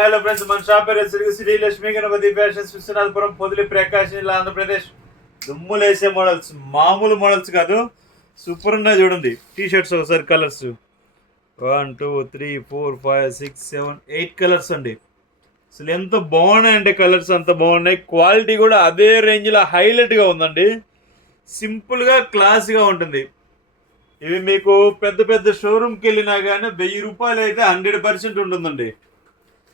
Hello friends, మన shop పేరు Shri Lakshmi Ganapati fashions, Viswanathapuram, Podili, ప్రకాశం జిల్లా, ఆంధ్రప్రదేశ్. దుమ్ములేసే మోడల్స్, మామూలు మోడల్స్ కాదు, సూపర్ ఉన్నాయి. చూడండి టీ షర్ట్స్ ఒకసారి కలర్స్ 1 2 3 4 5 6 7 8 కలర్స్ అండి. అసలు ఎంత బాగున్నాయంటే కలర్స్ అంత బాగున్నాయి. క్వాలిటీ కూడా అదే రేంజ్లో హైలైట్గా ఉందండి. సింపుల్గా క్లాస్గా ఉంటుంది. ఇవి మీకు పెద్ద పెద్ద షోరూమ్కి వెళ్ళినా కానీ 1000 రూపాయలు అయితే 100% ఉంటుందండి.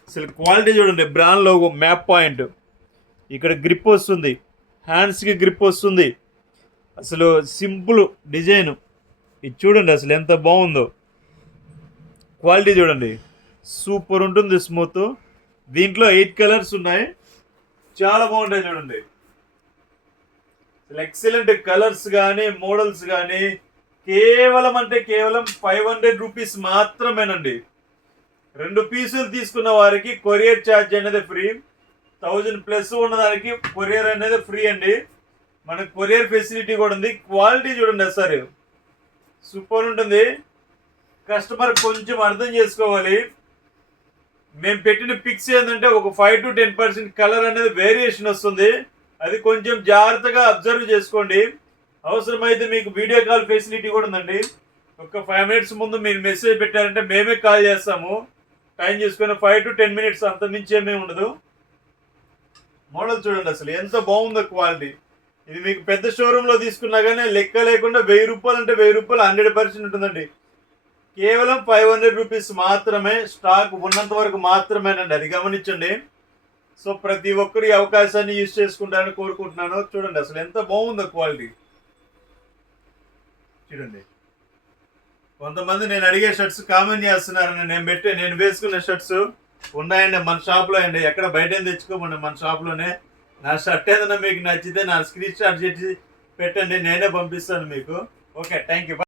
అసలు క్వాలిటీ చూడండి. బ్రాండ్ లోగో, మ్యాప్ పాయింట్, ఇక్కడ గ్రిప్ వస్తుంది, హ్యాండ్స్కి గ్రిప్ వస్తుంది. అసలు సింపుల్ డిజైన్. ఇది చూడండి అసలు ఎంత బాగుందో. క్వాలిటీ చూడండి, సూపర్ ఉంటుంది, స్మూత్. దీంట్లో 8 కలర్స్ ఉన్నాయి, చాలా బాగుంటాయి చూడండి. ఎక్సలెంట్ కలర్స్ కానీ మోడల్స్ కానీ కేవలం అంటే కేవలం 500 రూపీస్ మాత్రమేనండి. 2 పీసులు తీసుకున్న వారికి కొరియర్ ఛార్జ్ అనేది ఫ్రీ. 1000+ ఉన్నదానికి కొరియర్ అనేది ఫ్రీ అండి. మనకు కొరియర్ ఫెసిలిటీ కూడా ఉంది. క్వాలిటీ చూడండి సార్, సూపర్ ఉంటుంది. కస్టమర్ కొంచెం అర్థం చేసుకోవాలి. మేము పెట్టిన పిక్స్ ఏంటంటే ఒక 5 to 10% కలర్ అనేది వేరియేషన్ వస్తుంది. అది కొంచెం జాగ్రత్తగా అబ్జర్వ్ చేసుకోండి. అవసరమైతే మీకు వీడియో కాల్ ఫెసిలిటీ కూడా ఉందండి. ఒక 5 minutes ముందు మీరు మెసేజ్ పెట్టారంటే మేమే కాల్ చేస్తాము. టైం చేసుకుని 5 to 10 minutes, అంత మించి ఏమీ ఉండదు. మోడల్ చూడండి అసలు ఎంత బాగుందో క్వాలిటీ. ఇది మీకు పెద్ద షోరూంలో తీసుకున్నా కానీ లెక్క లేకుండా 1000 రూపాయలు అంటే 1000 రూపాయలు 100% ఉంటుందండి. కేవలం 500 రూపీస్ మాత్రమే. స్టాక్ ఉన్నంత వరకు మాత్రమేనండి, అది గమనించండి. సో ప్రతి ఒక్కరు ఈ అవకాశాన్ని యూజ్ చేసుకుంటారని కోరుకుంటున్నాను. చూడండి అసలు ఎంత బాగుందో క్వాలిటీ. చూడండి, కొంతమంది నేను అడిగే షర్ట్స్ కామెంట్ చేస్తున్నారని నేను వేసుకున్న షర్ట్స్ ఉన్నాయండి మన షాప్లో అండి. ఎక్కడ బయట తెచ్చుకోమండి, మన షాప్లోనే. నా షర్ట్ ఏదైనా మీకు నచ్చితే నా స్క్రీన్ షాట్ చేసి పెట్టండి, నేనే పంపిస్తాను మీకు. Okay, thank you.